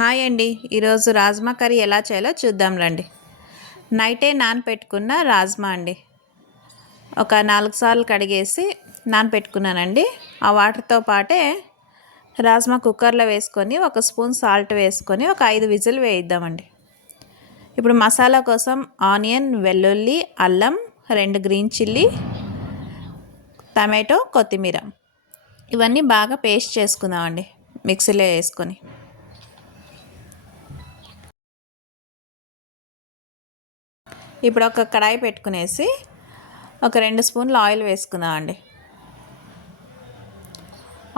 Hi అండి. ఈరోజు rajma curry ఎలా చేయాలో చూద్దాం రండి. నైటే నానపెట్టుకున్న రాజ్మా అండి. ఒక నాలుగు సార్లు కడిగేసి నానపెట్టుకున్నానండి. ఆ వాటర్తో పాటే రాజ్మా కుక్కర్లో వేసుకొని ఒక స్పూన్ సాల్ట్ వేసుకొని ఒక ఐదు విజిల్ వేయిద్దామండి. ఇప్పుడు మసాలా కోసం ఆనియన్ వెల్లుల్లి అల్లం రెండు గ్రీన్ చిల్లీ టమాటో కొత్తిమీర. ఇవన్నీ బాగా పేస్ట్ చేసుకుందామండి మిక్సీలో వేసుకొని. ఇప్పుడు ఒక కడాయి పెట్టుకునేసి ఒక రెండు స్పూన్లు ఆయిల్ వేసుకుందాం అండి.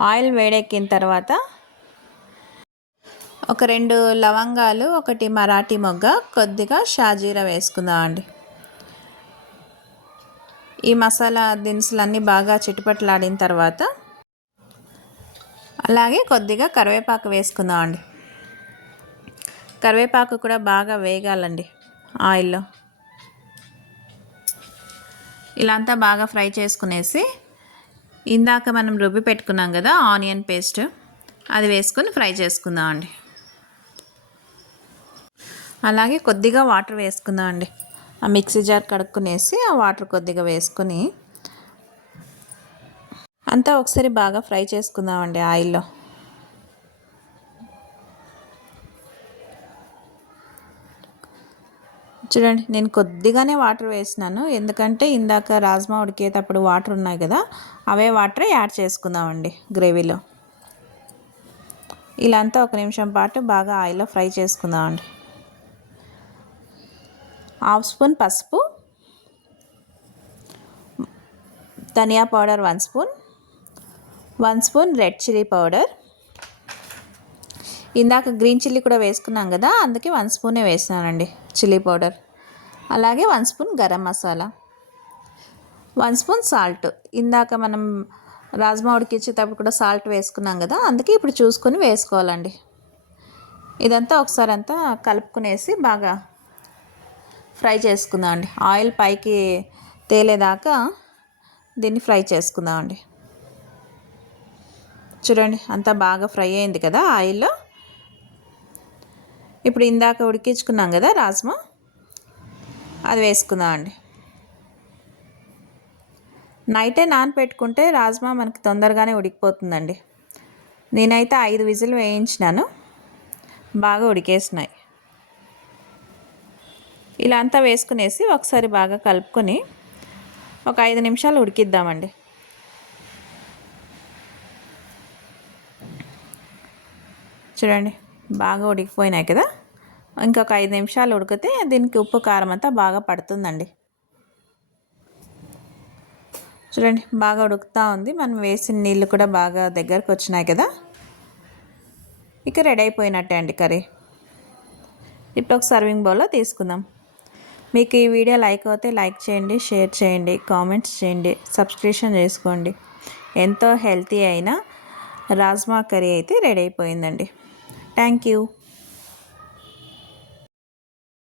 ఆయిల్ వేడెక్కిన తర్వాత ఒక రెండు లవంగాలు ఒకటి మరాఠీ మొగ్గ కొద్దిగా షాజీరా వేసుకుందాం అండి. ఈ మసాలా దినుసులన్నీ బాగా చిటుపట్లాడిన తర్వాత అలాగే కొద్దిగా కరివేపాకు వేసుకుందాం అండి. కరివేపాకు కూడా బాగా వేగాలండి ఆయిల్లో. ఇలా అంతా బాగా ఫ్రై చేసుకునేసి ఇందాక మనం రుబ్బి పెట్టుకున్నాం కదా ఆనియన్ పేస్ట్ అది వేసుకొని ఫ్రై చేసుకుందాం అండి అలాగే కొద్దిగా వాటర్ వేసుకుందాం అండి ఆ మిక్సీ జార్ కడుక్కునేసి ఆ వాటర్ కొద్దిగా వేసుకొని అంతా ఒకసారి బాగా ఫ్రై చేసుకుందామండి ఆయిల్లో. చూడండి నేను కొద్దిగానే వాటర్ వేసినాను. ఎందుకంటే ఇందాక రాజ్మా ఉడికేటప్పుడు వాటర్ ఉన్నాయి కదా అవే వాటర్ యాడ్ చేసుకుందామండి గ్రేవీలో. ఇలా అంతా ఒక నిమిషం పాటు బాగా ఆయిల్లో ఫ్రై చేసుకుందామండి. హాఫ్ స్పూన్ పసుపు ధనియా powder one spoon one spoon red chilli powder ఇందాక గ్రీన్ చిల్లీ కూడా వేసుకున్నాం కదా అందుకే వన్ స్పూనే వేసినానండి చిల్లీ పౌడర్. అలాగే one spoon garam masala. One spoon salt. ఇందాక మనం రాజ్మా ఉడికించేటప్పుడు కూడా సాల్ట్ వేసుకున్నాం కదా అందుకే ఇప్పుడు చూసుకొని వేసుకోవాలండి. ఇదంతా ఒకసారి అంతా కలుపుకునేసి బాగా ఫ్రై చేసుకుందాం అండి ఆయిల్ పైకి తేలేదాకా దీన్ని ఫ్రై చేసుకుందాం అండి చూడండి అంతా బాగా ఫ్రై అయింది కదా ఆయిల్లో. ఇప్పుడు ఇందాక ఉడికించుకున్నాం కదా రాజ్మా? అది వేసుకుందాం అండి నైటే నానపెట్టుకుంటే రాజ్మా మనకి తొందరగానే ఉడికిపోతుందండి. నేనైతే ఐదు విజిల్ వేయించినాను. బాగా ఉడికేసినాయి. ఇలా అంతా వేసుకునేసి ఒకసారి బాగా కలుపుకొని ఒక ఐదు నిమిషాలు ఉడికిద్దామండి. చూడండి. బాగా ఉడికిపోయినాయి కదా. ఇంకొక ఐదు నిమిషాలు ఉడికితే దీనికి ఉప్పు కారం అంతా బాగా పడుతుందండి. చూడండి బాగా ఉడుకుతూ ఉంది. మనం వేసిన నీళ్ళు కూడా బాగా దగ్గరకు వచ్చినాయి కదా. ఇక రెడీ అయిపోయినట్టే అండి కర్రీ. ఇప్పుడు ఒక సర్వింగ్ బౌల్లో తీసుకుందాం. మీకు ఈ వీడియో లైక్ అవుతే లైక్ చేయండి షేర్ చేయండి కామెంట్స్ చేయండి సబ్స్క్రిప్షన్ చేసుకోండి. ఎంతో హెల్తీ అయిన రాజ్మా కర్రీ అయితే రెడీ అయిపోయిందండి. Thank you